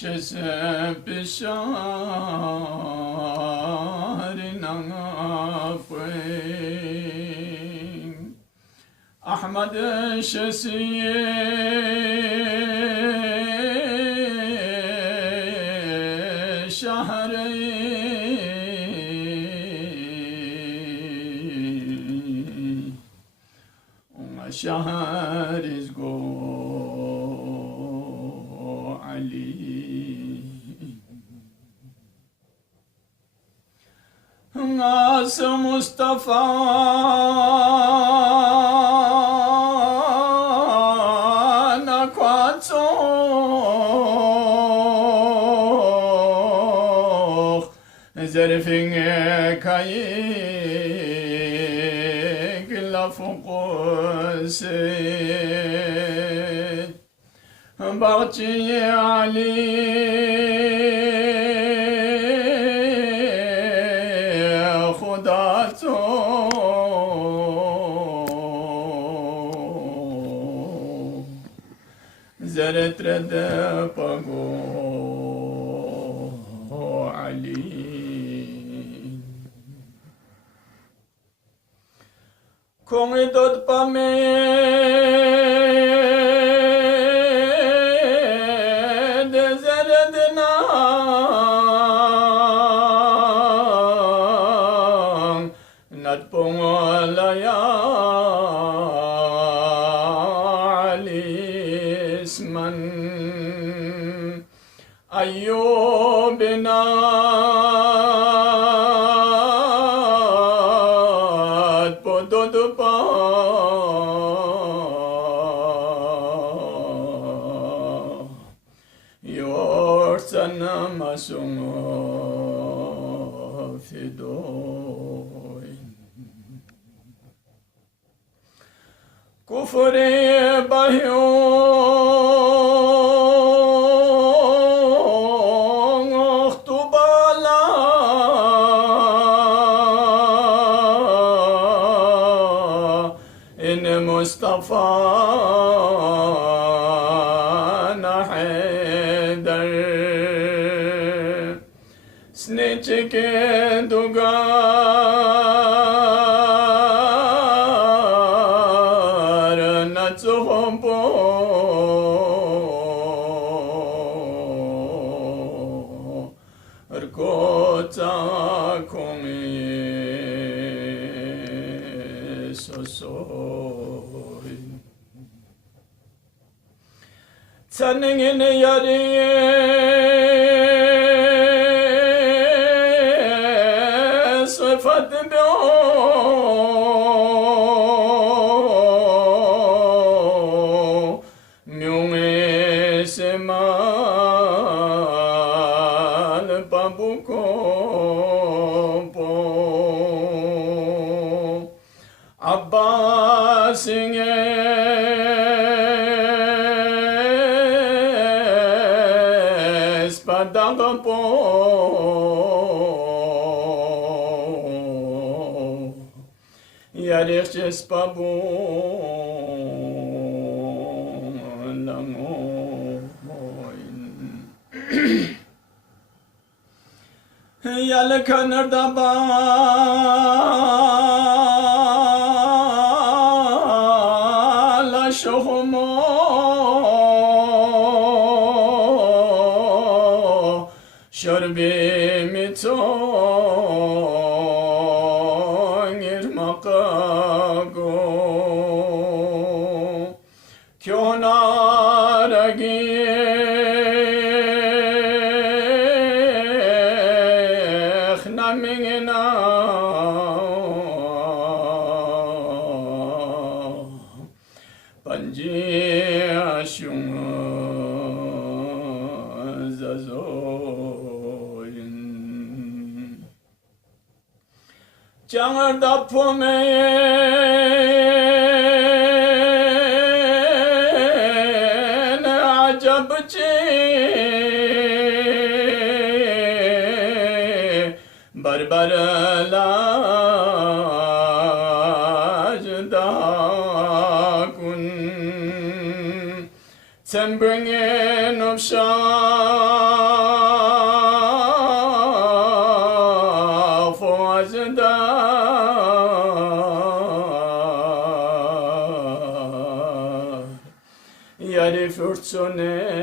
شسپی شهری ننگ پوینگ احمد شسی شهری شهریز گو علی ناس مصطفى نكواتوخ زرفين كايك لفقوسي بغتي علي زرت رد پگو علی کنی داد پامی زرد نان ند پونگالایا أيوبنا بدودبا يورسن مسمو في دوين كفري بهيو مصطفى حيدر سنيتك دوغار نتسخبو ركوتا كومي سوسو سنين ياري صفت بيو ميومي سمال بابوكو عباسين Dagapo Yarich Spabo Langoin Yalkanardaba La Shohomo شربي متون المقاقو كيونا رقيخ نمينا بنجي عشون Jangan dapat main ajab je barbar laj da kun Sen bringen of Shah for the Yari fortsoner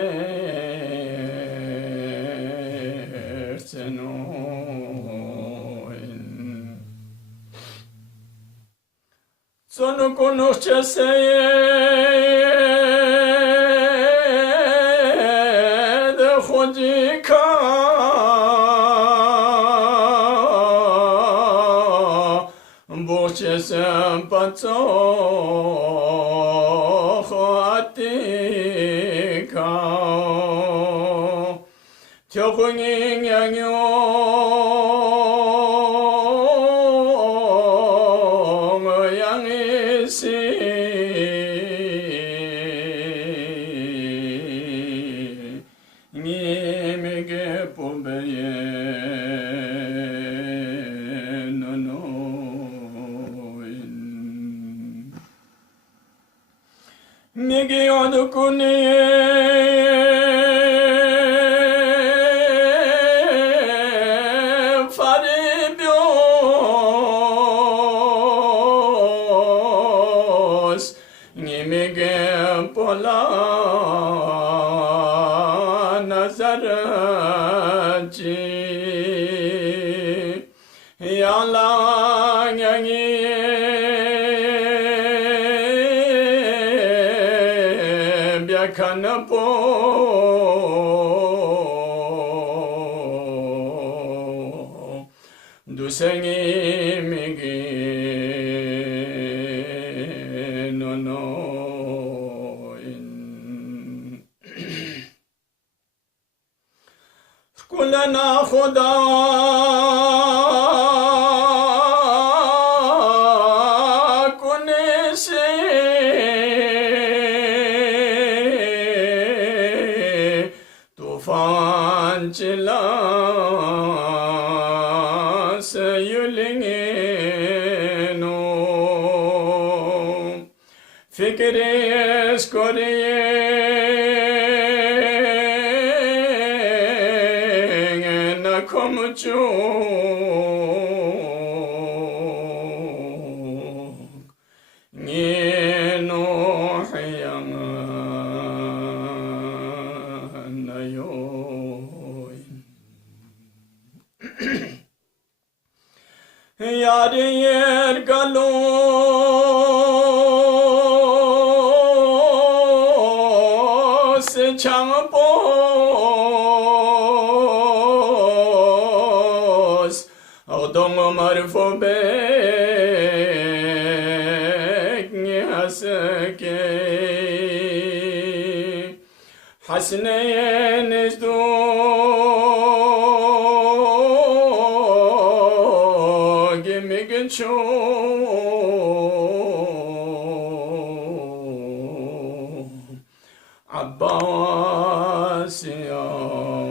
senoin Sono conosce خودی که بوچه سمپتو خواهدی که تخونین یانگیسی Nigi odukuni faribios Nimige pola nazarachi Yala nyangi Kanapo Dusengi migi no in Kulana Khuda Chila sayulingeno fikres koriyeng na komuchu ngeno hayang nayo Yari yer galo se champos Odong marfobe nyasake Hasneyen izdu Abbas ya